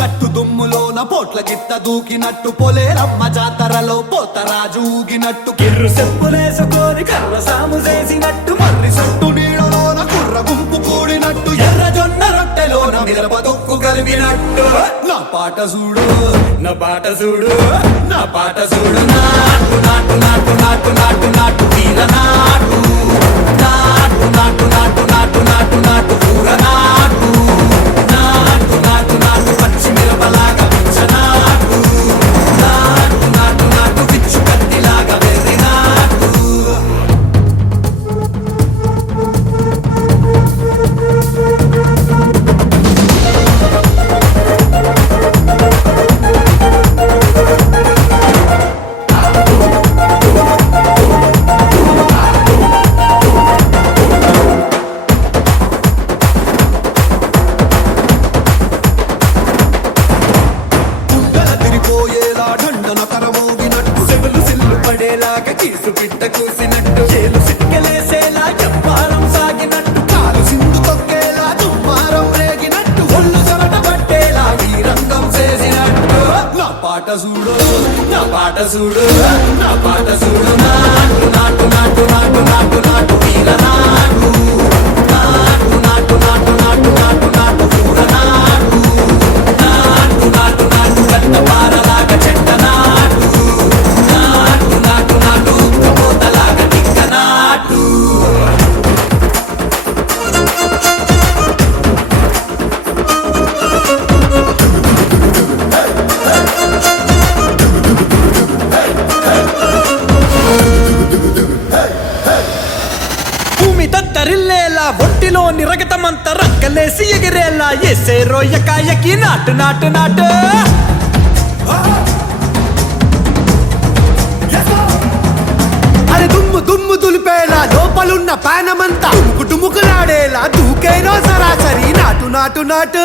గట్టు దుమ్ములోన పోట్ల గిత్త దూకినట్టు పొలేరమ్మ జాతరలో పోతరాజు ఊగినట్టు కిర్రు చెప్పులేసుకొని కర్ర సాము చేసినట్టు మర్రి సట్టు నీడలోన కుర్ర గుంపు కూడినట్టు ఎర్ర జొన్న రొట్టెలోన మిరప దొక్కు కలిపినట్టు నా పాట చూడు నా పాట చూడు నా పాట చూడు నాటు నాటు నాటు నాటు నాటు నాటు వీర నాటు నాటు నాటు నాటు నాటు నాటు నాటు ఊర నాటు నాటు నాటు నాటు పచ్చి మిరపలాగా నాటు నాటు నాటు నాటు పిచ్చు కత్తిలాగా వెర్రి నాటు కీసు పిట్ట కూసినట్టు చేలు సిక్కలేసేలా చెప్పారం సాగినట్టు కాలు సింధు తొక్కేలా దుమ్మారం రేగినట్టు ఒళ్ళు చెమట పట్టేలా ఈ రంగం చేసినట్టు నా పాట చూడు నా పాట చూడు నా పాట చూడు నాటు నాటు నాటు నాటు నాటు నాటు వీర నాటు నాటు నాటు నాటు నాటు నాటు నాటు ఊర నాటు నాటు నాటు నాటు కట్ట పారలాగా చెట్ట నాటు నాటు నాటు నాటు ఉక్కపోతలాగా టిక్క నాటు భూమి తత్తరిల్లేలా ఒంటిలోని రగతమంత రక్కలేసి ఎగిరేలా ఎసే రోయకాయకి నాటు నాటు నాటు అరే దుమ్ము దుమ్ము దులిపేలా లోపలున్న పానమంతా డుముకులాడేలా దూకేనో సరాసరి నాటు నాటు నాటు